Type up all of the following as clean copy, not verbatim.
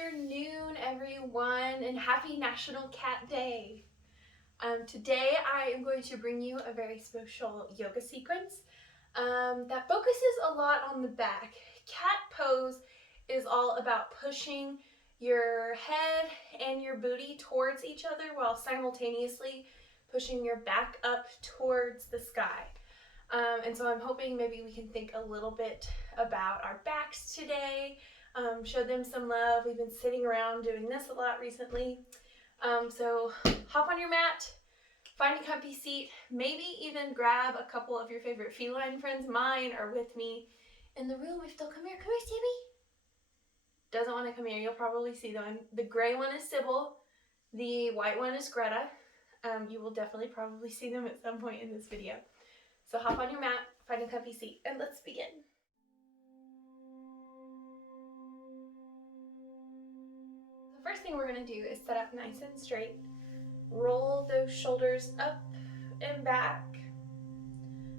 afternoon, everyone, and happy National Cat Day. Today I am going to bring you a very special yoga sequence that focuses a lot on the back. Cat pose is all about pushing your head and your booty towards each other while simultaneously pushing your back up towards the sky. And so I'm hoping maybe we can think a little bit about our backs today, show them some love. We've been sitting around doing this a lot recently. So hop on your mat, find a comfy seat, maybe even grab a couple of your favorite feline friends. Mine are with me in the room. If they'll come here, Sammy. Doesn't want to come here. You'll probably see them. The gray one is Sybil. The white one is Greta. You will definitely probably see them at some point in this video. So hop on your mat, find a comfy seat, and let's begin. The first thing we're going to do is sit up nice and straight. Roll those shoulders up and back.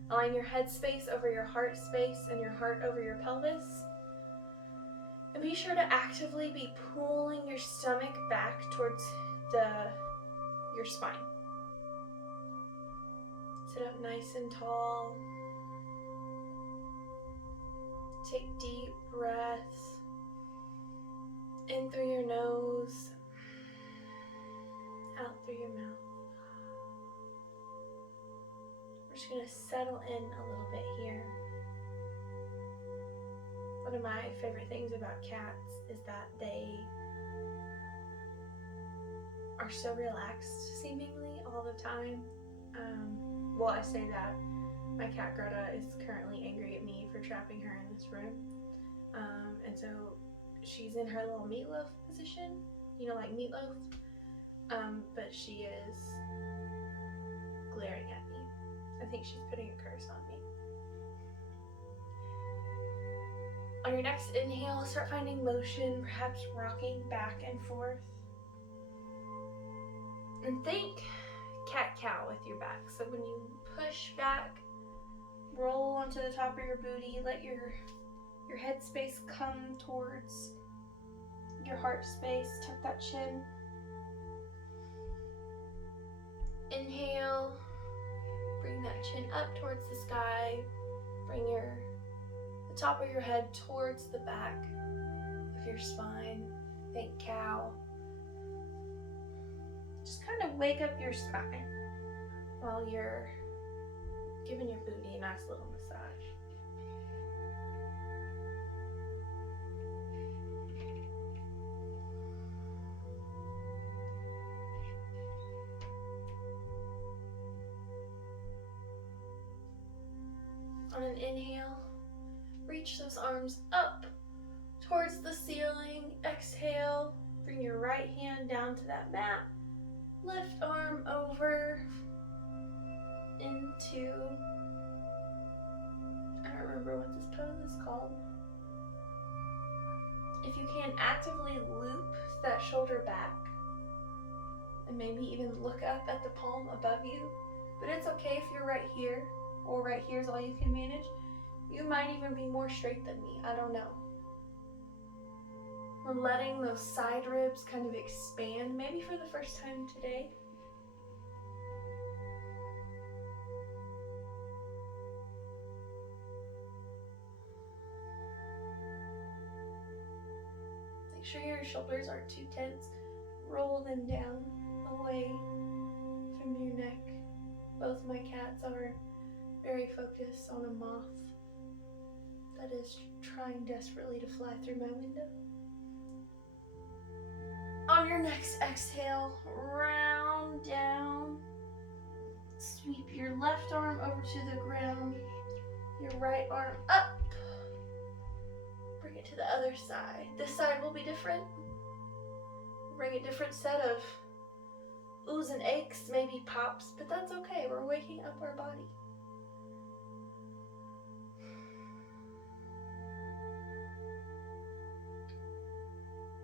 Align your head space over your heart space and your heart over your pelvis. And be sure to actively be pulling your stomach back towards your spine. Sit up nice and tall. Take deep breaths in through your nose, out through your mouth. We're just going to settle in a little bit here. One of my favorite things about cats is that they are so relaxed seemingly all the time. Well, I say that. My cat Greta is currently angry at me for trapping her in this room. And so she's in her little meatloaf position, you know, like meatloaf. But she is glaring at me. I think she's putting a curse on me. On your next inhale, start finding motion, perhaps rocking back and forth. And think cat-cow with your back. So when you push back, roll onto the top of your booty, let your head space come towards your heart space, tuck that chin. Inhale, bring that chin up towards the sky, bring the top of your head towards the back of your spine. Think cow. Just kind of wake up your spine while you're giving your booty a nice little massage. On an inhale, reach those arms up towards the ceiling. Exhale, bring your right hand down to that mat. Lift arm over into, I don't remember what this pose is called. If you can, actively loop that shoulder back and maybe even look up at the palm above you. But it's okay if you're right here, or right here is all you can manage. You might even be more straight than me, I don't know. We're letting those side ribs kind of expand, maybe for the first time today. Make sure your shoulders aren't too tense. Roll them down, away from your neck. Both my cats are very focused on a moth that is trying desperately to fly through my window. On your next exhale, round down. Sweep your left arm over to the ground, your right arm up. Bring it to the other side. This side will be different. Bring a different set of oohs and aches, maybe pops, but that's okay. We're waking up our body.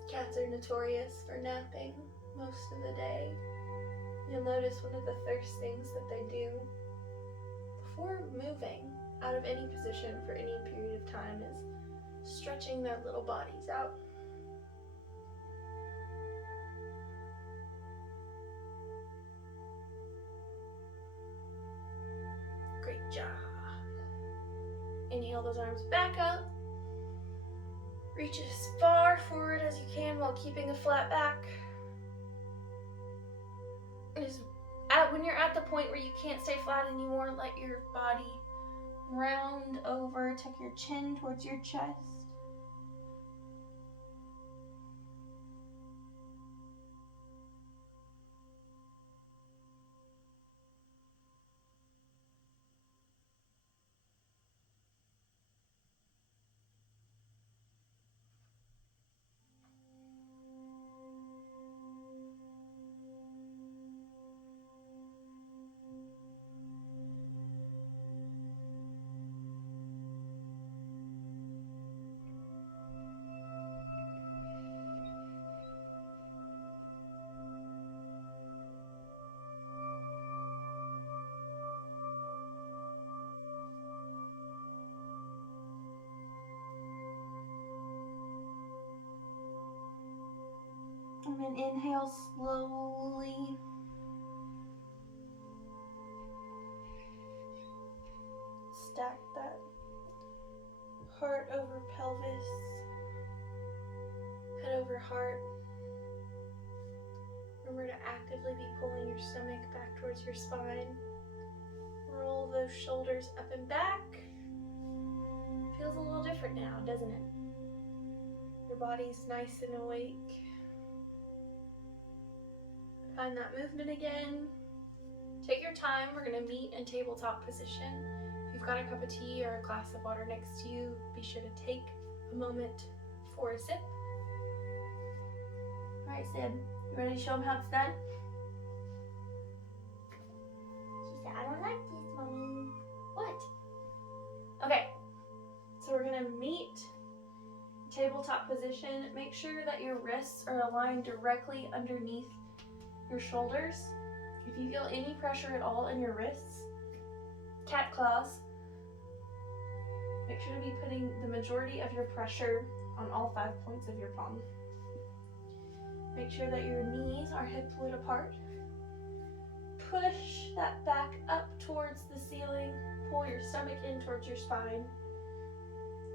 Cats are notorious for napping most of the day. You'll notice one of the first things that they do before moving out of any position for any period of time is stretching their little bodies out. inhale those arms back up. Reach as far forward as you can while keeping a flat back. When you're at the point where you can't stay flat anymore, let your body round over, tuck your chin towards your chest. And then inhale slowly. Stack that heart over pelvis, head over heart. Remember to actively be pulling your stomach back towards your spine. Roll those shoulders up and back. Feels a little different now, doesn't it? Your body's nice and awake. Find that movement again. Take your time. We're going to meet in tabletop position. If you've got a cup of tea or a glass of water next to you, be sure to take a moment for a sip. All right, Sib, you ready to show them how it's done? She said, I don't like this, Mommy. What? Okay, so we're going to meet tabletop position. Make sure that your wrists are aligned directly underneath your shoulders. If you feel any pressure at all in your wrists, cat claws. Make sure to be putting the majority of your pressure on all 5 points of your palm. Make sure that your knees are hip width apart. Push that back up towards the ceiling. Pull your stomach in towards your spine.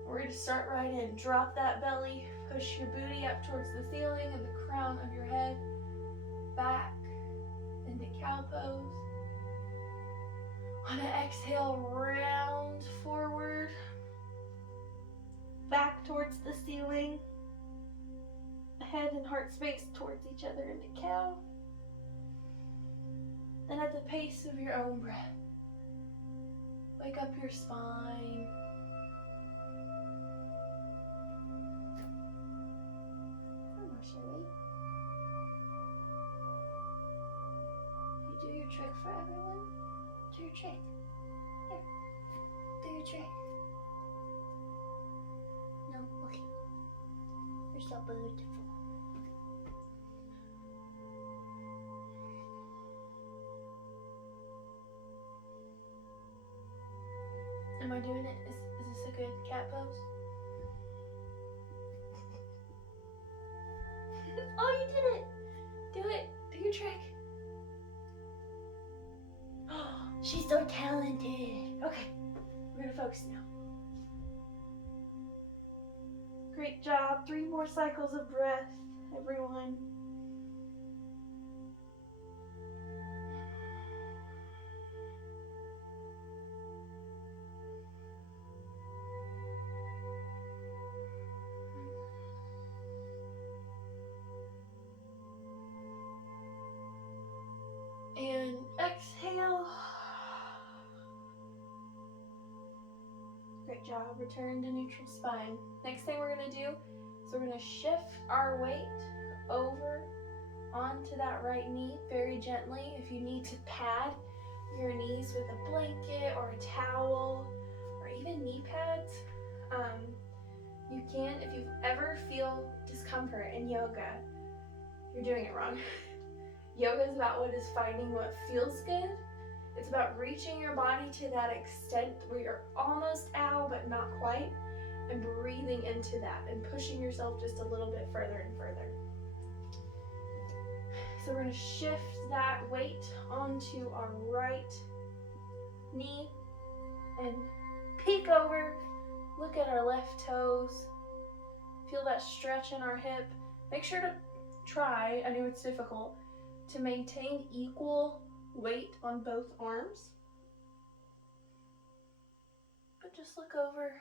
We're going to start right in. Drop that belly. Push your booty up towards the ceiling and the crown of your head. Back into cow pose. On an exhale, round forward. Back towards the ceiling. Head and heart space towards each other in the cow. And at the pace of your own breath, wake up your spine. Come on, Sherry. You do your trick for everyone? Do your trick. Here. Do your trick. No? Okay. You're so beautiful. Am I doing it? Is this a good cat pose? Oh, you did it! Do it! Do your trick! Oh, she's so talented! Okay, we're gonna focus now. Great job. 3 more cycles of breath, everyone. And exhale. Great job. Return to neutral spine. Next thing we're going to do is we're going to shift our weight over onto that right knee very gently. If you need to pad your knees with a blanket or a towel or even knee pads, you can. If you ever feel discomfort in yoga, you're doing it wrong. Yoga is about what is finding what feels good. It's about reaching your body to that extent where you're almost out but not quite, and breathing into that and pushing yourself just a little bit further and further. So we're going to shift that weight onto our right knee and peek over Look at our left toes. Feel that stretch in our hip. Make sure to try, I know it's difficult, to maintain equal weight on both arms. But just look over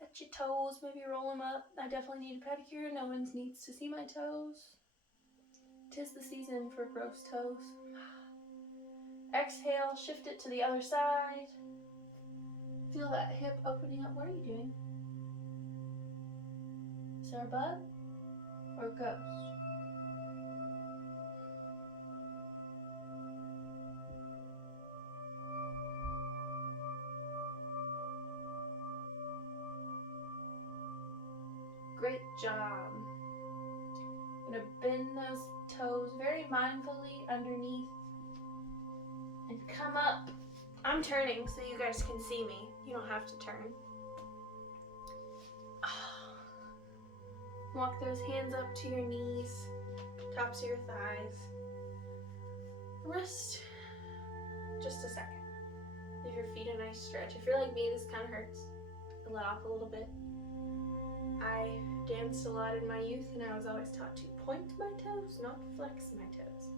at your toes, maybe roll them up. I definitely need a pedicure. No one needs to see my toes. 'Tis the season for gross toes. Exhale, shift it to the other side. Feel that hip opening up. What are you doing? Is there a bug or a ghost? Great job. I'm gonna bend those toes very mindfully underneath and come up. I'm turning so you guys can see me. You don't have to turn. Walk those hands up to your knees, tops of your thighs. Rest just a second. Give your feet a nice stretch. If you're like me, this kind of hurts. Let off a little bit. I danced a lot in my youth and I was always taught to point my toes, not flex my toes.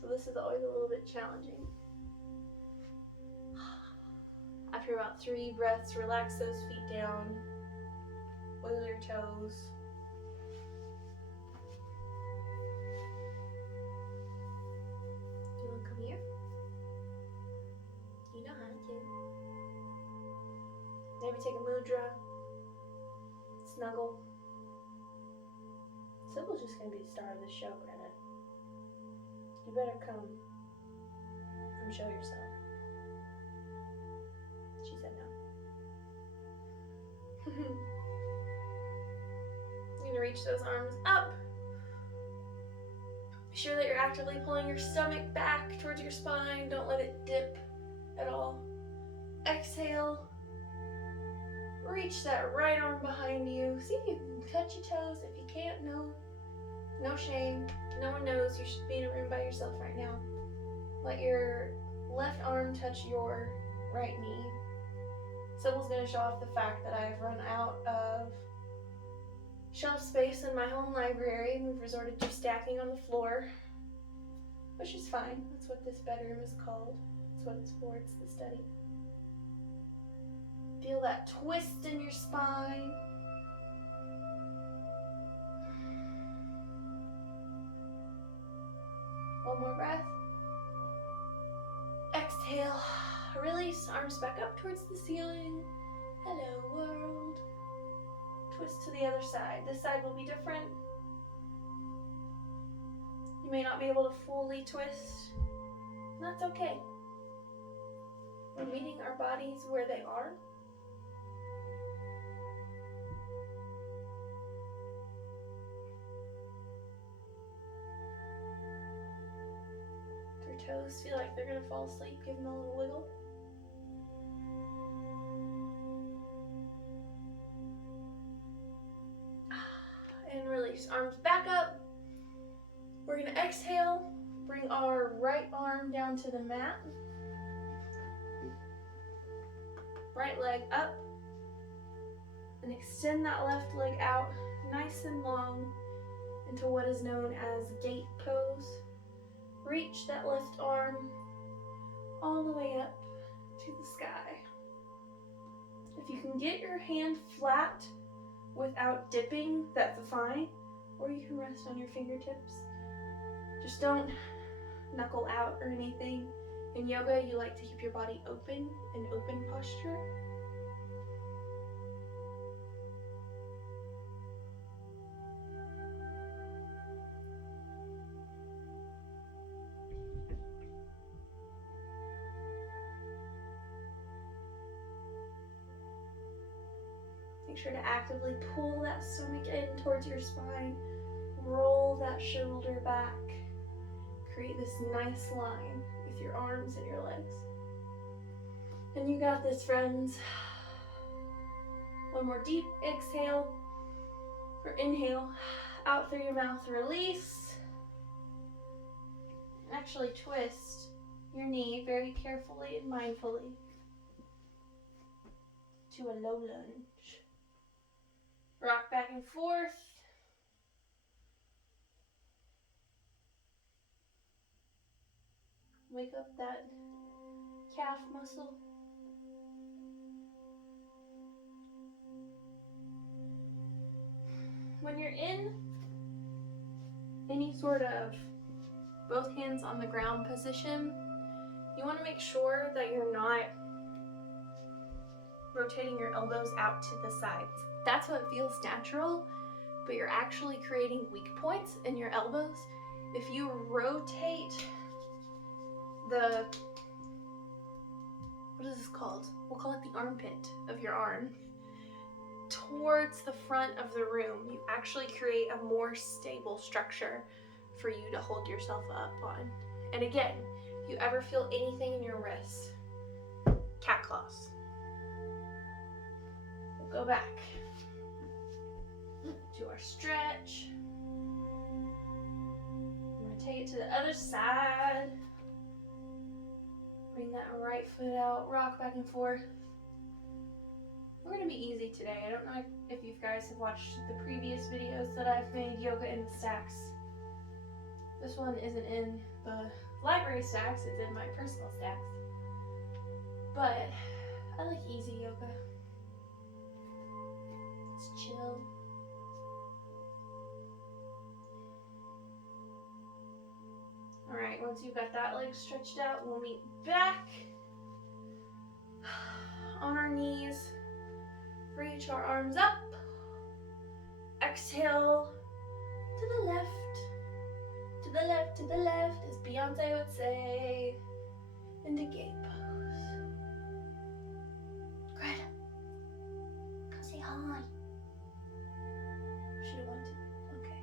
So this is always a little bit challenging. After about 3 breaths, relax those feet down. Wiggle your toes. You want to come here? You know how to. Maybe take a mudra. Snuggle. Sybil's just going to be the star of this show, Brenna. You better come and show yourself. She said no. You're going to reach those arms up. Be sure that you're actively pulling your stomach back towards your spine. Don't let it dip at all. Exhale. Reach that right arm behind you. See if you can touch your toes. If you can't, no shame. No one knows you should be in a room by yourself right now. Let your left arm touch your right knee. Sybil's going to show off the fact that I've run out of shelf space in my home library. We've resorted to stacking on the floor, which is fine. That's what this bedroom is called. That's what it's for. It's the study. Feel that twist in your spine. One more breath. Exhale. Release. Arms back up towards the ceiling. Hello, world. Twist to the other side. This side will be different. You may not be able to fully twist. That's okay. We're meeting our bodies where they are. If your toes feel like they're going to fall asleep, give them a little wiggle. And release. Arms back up. We're going to exhale. Bring our right arm down to the mat. Right leg up. And extend that left leg out nice and long into what is known as gate pose. Reach that left arm all the way up to the sky. If you can get your hand flat without dipping, that's fine. Or you can rest on your fingertips. Just don't knuckle out or anything. In yoga, you like to keep your body open, an open posture. Make sure to actively pull that stomach in towards your spine. Roll that shoulder back. Create this nice line with your arms and your legs. And you got this, friends. One more deep exhale or inhale. Out through your mouth, release. And actually twist your knee very carefully and mindfully. to a low lunge. Rock back and forth. Wake up that calf muscle. When you're in any sort of both hands on the ground position, you want to make sure that you're not rotating your elbows out to the sides. That's what feels natural, but you're actually creating weak points in your elbows. If you rotate the, what is this called? We'll call it the armpit of your arm towards the front of the room, you actually create a more stable structure for you to hold yourself up on. And again, if you ever feel anything in your wrists, cat claws. We'll go back to our stretch. I'm going to take it to the other side. Bring that right foot out, rock back and forth. We're going to be easy today. I don't know if you guys have watched the previous videos that I've made, yoga in the stacks. This one isn't in the library stacks, it's in my personal stacks. But I like easy yoga. It's chill. Alright, once you've got that leg stretched out, we'll meet back on our knees. Reach our arms up. Exhale to the left, to the left, to the left, as Beyonce would say, into gate pose. Greta, come say hi. Should have wanted. Okay.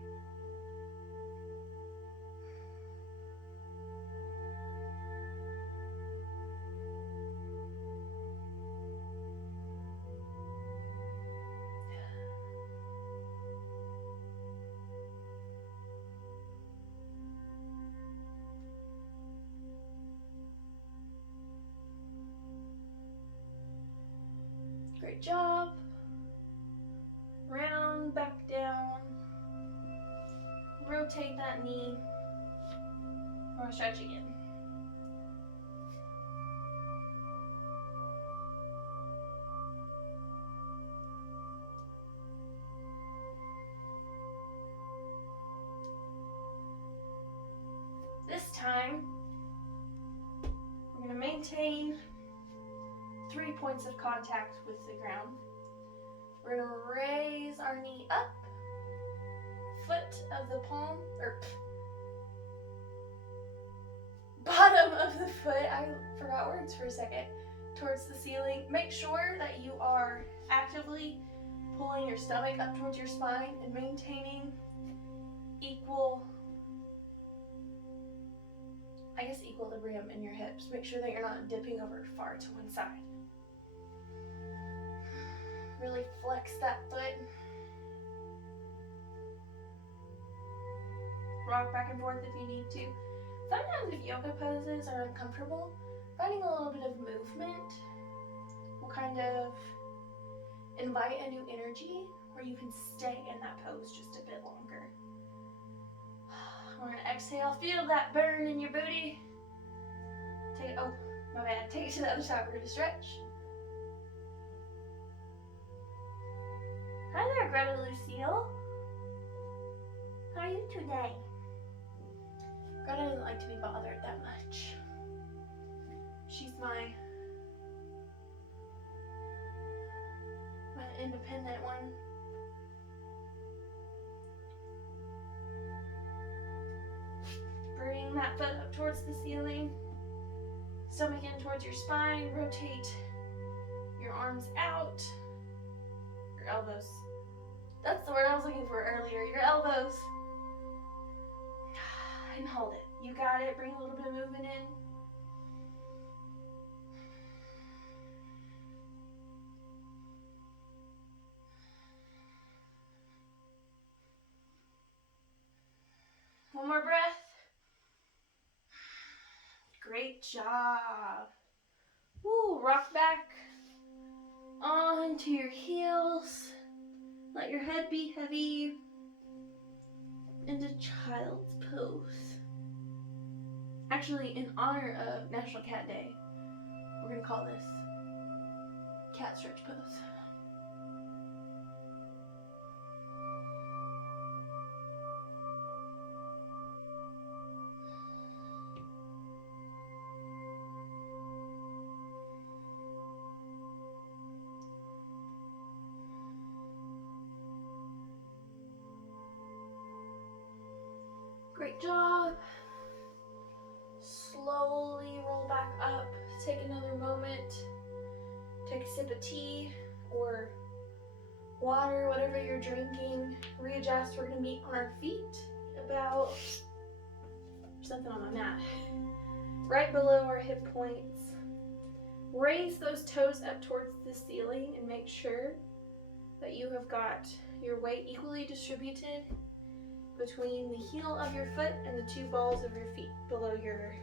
Great job. Round back down. Rotate that knee. We're gonna stretch again. This time, we're gonna maintain 3 points of contact with the ground. We're gonna raise our knee up, foot of the palm, or bottom of the foot, I forgot words for a second, towards the ceiling. Make sure that you are actively pulling your stomach up towards your spine and maintaining equilibrium in your hips. Make sure that you're not dipping over far to one side. Really flex that foot. Rock back and forth if you need to. Sometimes if yoga poses are uncomfortable, finding a little bit of movement will kind of invite a new energy where you can stay in that pose just a bit longer. We're gonna exhale, feel that burn in your booty. Take it to the other side, we're gonna stretch. Hi there, Greta Lucille. How are you today? Greta doesn't like to be bothered that much. She's my independent one. Bring that foot up towards the ceiling. Stomach in towards your spine. Rotate your arms out. Your elbows. That's the word I was looking for earlier. Your elbows. And hold it. You got it. Bring a little bit of movement in. One more breath. Great job. Woo, rock back. onto your heels. Let your head be heavy. Into child's pose. Actually, in honor of National Cat Day, we're going to call this cat stretch pose. Great job. Slowly roll back up. Take another moment. Take a sip of tea or water, whatever you're drinking. Readjust. We're going to meet on our feet about, there's something on my mat, right below our hip points. Raise those toes up towards the ceiling and make sure that you have got your weight equally distributed between the heel of your foot and the two balls of your feet below your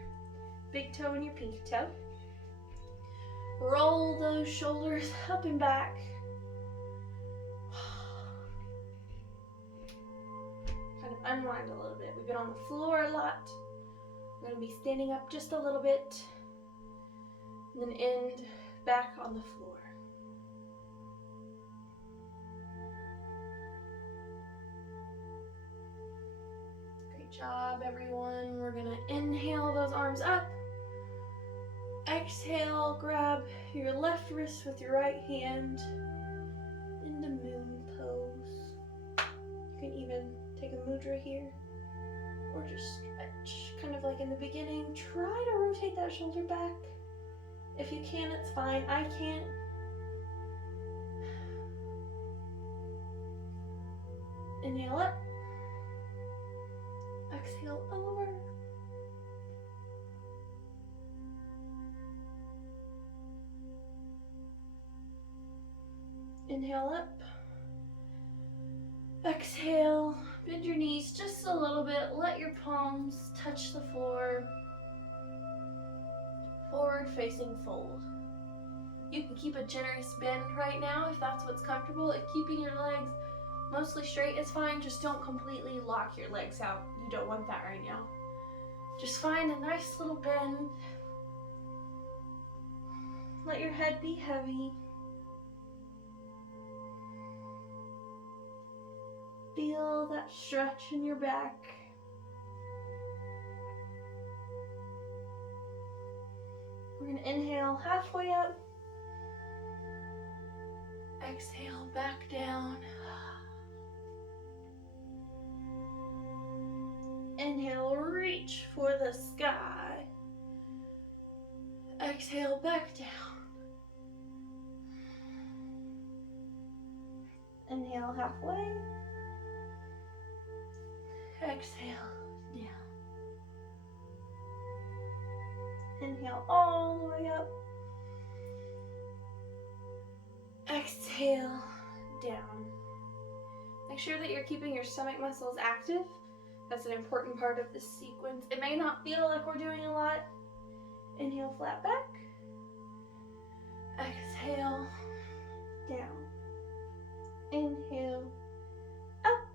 big toe and your pinky toe. Roll those shoulders up and back. Kind of unwind a little bit. We've been on the floor a lot. We're going to be standing up just a little bit and then end back on the floor. Job, everyone. We're gonna inhale those arms up. Exhale, grab your left wrist with your right hand into moon pose. You can even take a mudra here or just stretch, kind of like in the beginning. Try to rotate that shoulder back. If you can, it's fine. I can't. Inhale up. Exhale over. Inhale up. Exhale. Bend your knees just a little bit. Let your palms touch the floor. Forward facing fold. You can keep a generous bend right now if that's what's comfortable. If keeping your legs mostly straight is fine, just don't completely lock your legs out. You don't want that right now. Just find a nice little bend. Let your head be heavy. Feel that stretch in your back. We're going to inhale halfway up. Exhale back down. Inhale, reach for the sky. Exhale, back down. Inhale, halfway. Exhale, down. Inhale all the way up. Exhale, down. Make sure that you're keeping your stomach muscles active. That's an important part of this sequence. It may not feel like we're doing a lot. Inhale, flat back. Exhale, down. Inhale, up.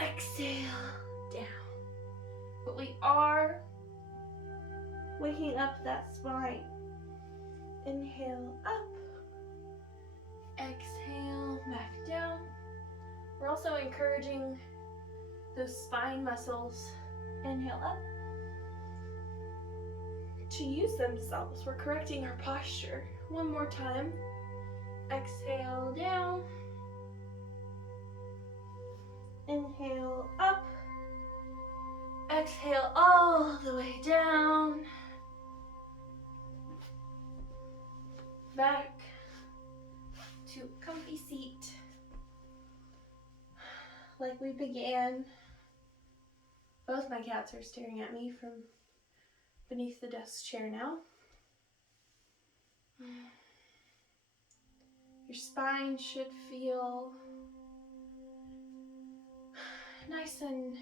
Exhale, down. But we are waking up that spine. Inhale, up. Exhale, back down. We're also encouraging those spine muscles, inhale up, to use themselves. We're correcting our posture. One more time. Exhale, down. Inhale, up. Exhale all the way down. Back to a comfy seat. Like we began. Both my cats are staring at me from beneath the desk chair now. Your spine should feel nice and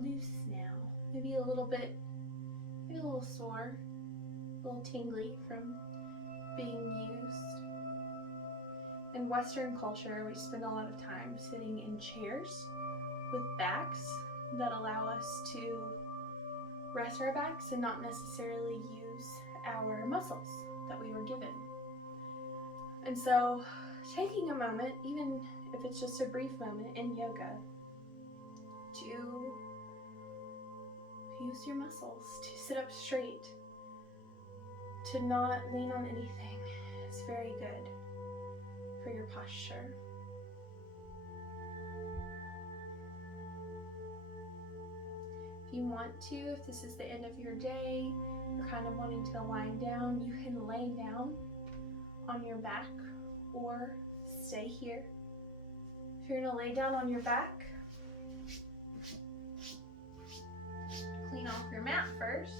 loose now. Maybe a little sore, a little tingly from being used. In Western culture, we spend a lot of time sitting in chairs with backs that allow us to rest our backs and not necessarily use our muscles that we were given. And so taking a moment, even if it's just a brief moment in yoga, to use your muscles, to sit up straight, to not lean on anything, is very good for your posture. If you want to, if this is the end of your day, you're kind of wanting to wind down, you can lay down on your back or stay here. If you're going to lay down on your back, clean off your mat first.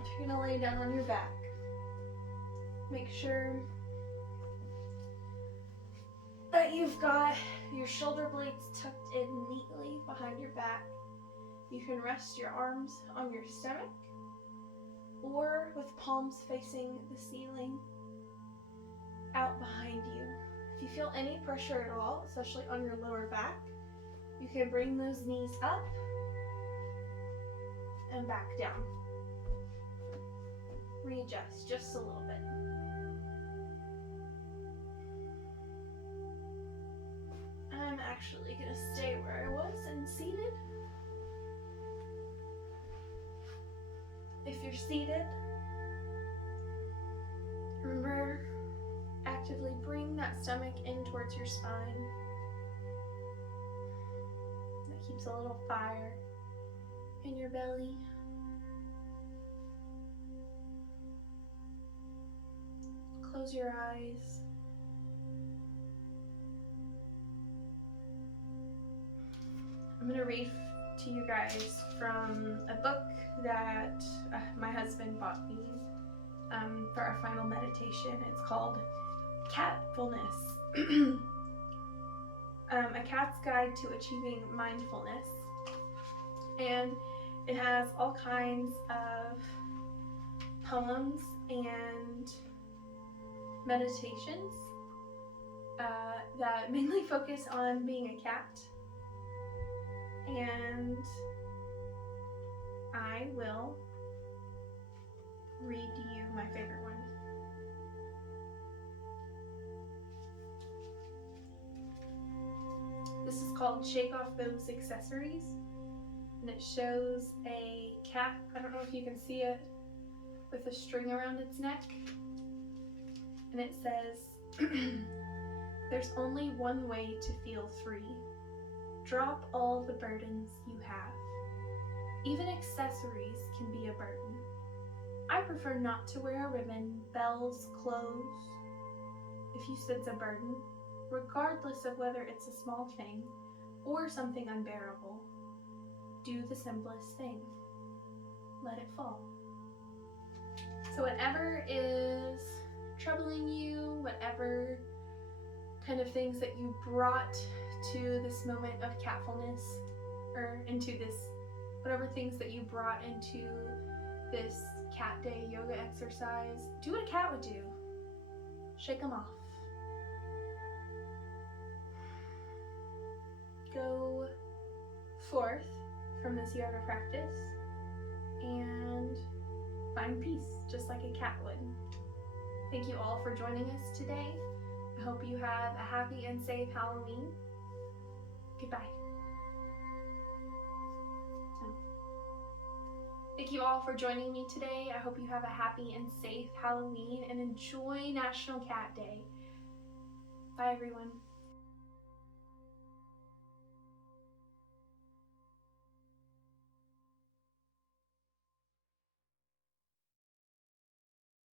If you're going to lay down on your back, make sure that you've got your shoulder blades tucked in neatly behind your back. You can rest your arms on your stomach or with palms facing the ceiling out behind you. If you feel any pressure at all, especially on your lower back, you can bring those knees up and back down. Readjust just a little bit. I'm actually going to stay where I was and seated. If you're seated, remember, actively bring that stomach in towards your spine. That keeps a little fire in your belly. Close your eyes. I'm going to read to you guys from a book that my husband bought me for our final meditation. It's called Catfulness, A Cat's Guide to Achieving Mindfulness. And it has all kinds of poems and meditations that mainly focus on being a cat. And I will read to you my favorite one. This is called Shake Off Those Accessories, and it shows a cat, I don't know if you can see it, with a string around its neck, and it says, there's only one way to feel free. Drop all the burdens you have. Even accessories can be a burden. I prefer not to wear a ribbon, bells, clothes. If you sense a burden, regardless of whether it's a small thing or something unbearable, do the simplest thing. Let it fall. So whatever is troubling you, whatever kind of things that you brought to this moment of catfulness, or into this, whatever things that you brought into this cat day yoga exercise, do what a cat would do. Shake them off. Go forth from this yoga practice and find peace, just like a cat would. Thank you all for joining us today. I hope you have a happy and safe Halloween. Goodbye. Thank you all for joining me today. I hope you have a happy and safe Halloween and enjoy National Cat Day. Bye everyone.